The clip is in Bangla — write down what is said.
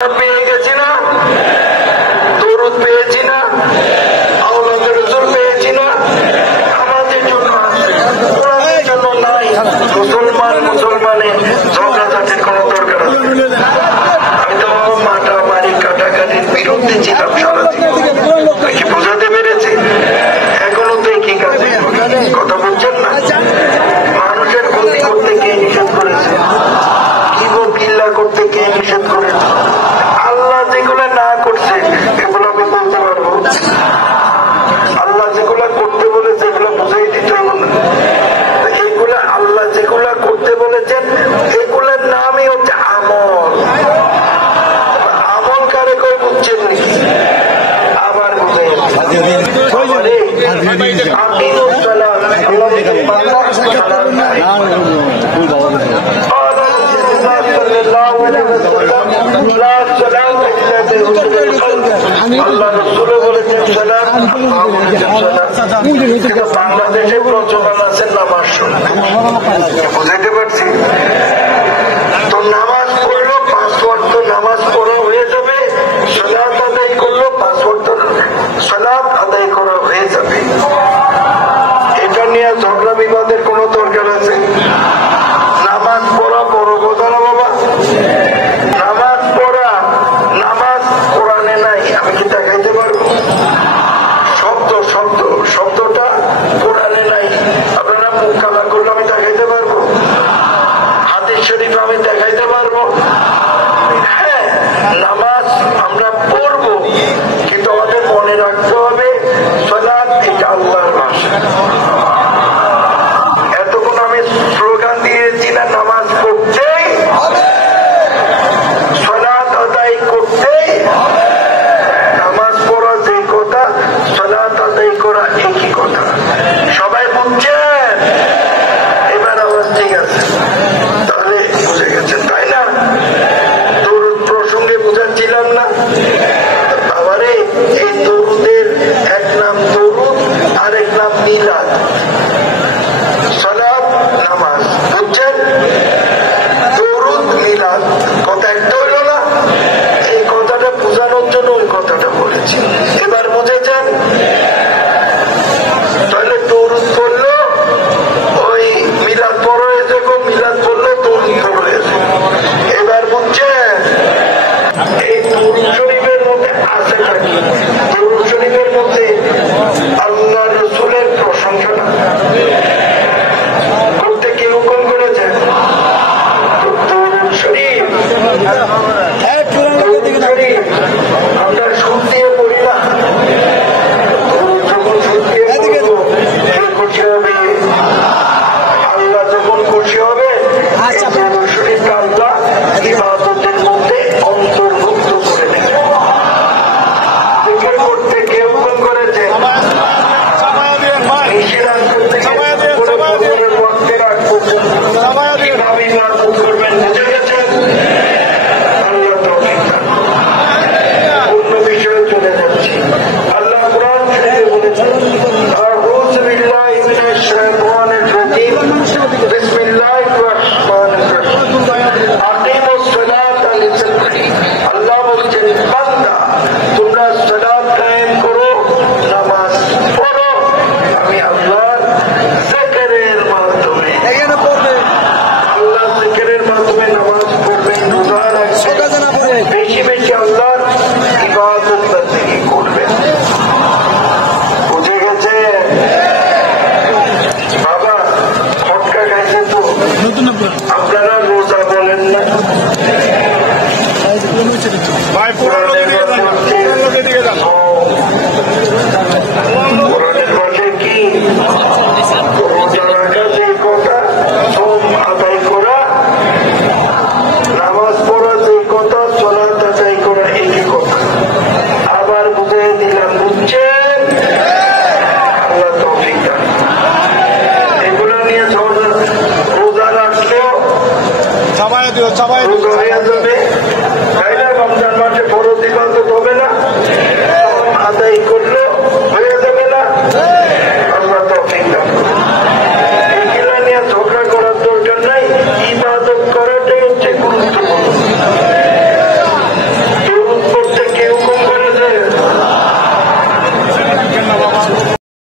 পেয়ে গেছি না, দরুদ পেয়েছি না, আওলাদে রাসূল পেয়েছি না, আমাদের জন্য আছে, ওদের জন্য নাই। মুসলমানে ঝগড়াঝাটির কোনো দরকার আছে? আমি তো মারামারি কাটাকাটির বিরুদ্ধে ছিলাম সারা জীবন, কি বোঝাতে পেরেছি? এখনো তো একই কাজে কথা বলছেন না। মানুষের ক্ষতি করতে কে নিষেধ করেছে? কিল্লা করতে কে নিষেধ করেছে? আল্লাহ যেগুলো না করছে এগুলো আমি বলতে পারবো। আল্লাহ যেগুলো করতে বলেছে এগুলো বুঝাই দিতে হবে না। এগুলো আল্লাহ যেগুলো করতে বলেছেন এগুলোর নামই হচ্ছে আমল। আমল কারে করে বুঝছেন নাকি? আবার বুঝাই আল্লাহ রাসূল বলেছেন সালাম, বাংলাদেশে প্রচলন আছে নামাজ শোনা। বুঝাইতে পারছি? তো নামাজ পড়লো 5 ওয়াক্ত নামাজ পড়া হয়ে যাবে, সালাত আদায় করলো 5 ওয়াক্ত সালাত আদায় করা হয়ে যাবে। এটা নিয়ে ঝগড়া বিবাদের কোন দরকার আছে? নামাজ পড়া বড় কথা না বাবা। নামাজ পড়া, নামাজ কোরআনে নাই, আমি কি দেখাইতে পারবো? শব্দটা কোরআনে নাই, আপনারা মুখ কালা করলে আমি দেখাইতে পারবো? হাদিস শরীফ আমি দেখাইতে পারবো? হ্যাঁ, নামাজ আমরা পড়বো, কিন্তু আমাদের মনে রাখতে হবে সালাত এটা আল্লাহর ভাষা। এতক্ষণ আমি স্লোগান দিয়েছি না, নামাজ পড়তেই সালাত আদায় করতেই। নামাজ পড়া যে কথা, সালাত আদায় করা একই কথা। সবাই বুঝছেন? এবার আওয়াজ ঠিক আছে, তাহলে বুঝে গেছেন তাই না? দরুদ প্রসঙ্গে বুঝাচ্ছিলাম না? আবারে এই দরুদের এক নাম দরুদ, আরেক নাম মিলাদ। সালাত নামাজ, বুঝছেন? দরুদ মিলাদ কথা একটা হইল না? এই কথাটা বোঝানোর জন্য ওই কথাটা বলেছি। এবার বুঝেছেন? তাহলে দরুদ পড়লো ওই মিলাদ পড়া হয়েছে, মিলাদ পড়লো দরুদ পড়া হয়েছে। এবার বুঝছেন? এই দরুদ শরীফের মধ্যে আছে নাকি? দরুদ শরীফের মধ্যে আল্লাহ রাসূলের প্রশংসা করতে কে হুকুম করেছে? দরুদ শরীফ আমরা সুদ দিয়ে পড়ি না? যখন সুদ দিয়ে পড়বো খুশি হবে, আল্লাহ যখন খুশি হবে, দরুদ শরীফটা আল্লাহ ইবাদতের মধ্যে অন্তর্ভুক্ত করে দেবে। জিকির করতে কে হুকুম করেছে? নিষেধান করতে ওয়াক্তের আগ পর্যন্ত কিভাবে ইবাদত করবেন বুঝে গেছেন? আল্লাহ তৌফিক দান করুন। অন্য বিষয়ে চলে যাচ্ছি। আল্লাহ কুরআন শরীফে বলেছেন, আউযু বিল্লাহি মিনাশ শাইতানির রাজীম, বিসমিল্লাহির রাহমানির রাহিম, আকিমুস সালাতা লিযিকরি। আল্লাহ বলেছেন, বান্দা তোমরা সালাত কায়েম করো, নামাজ পড়ো, আমি আল্লাহর জিকিরের মাধ্যমে। আল্লাহ জিকিরের মাধ্যমে নামাজ পড়বেন, রোজা রাখবেন, বেশি বেশি আল্লাহর ইবাদত বন্দেগি করবেন। বুঝে গেছে বাবা? খটকা খাইছে তো? আপনারা রোজা বলেন না?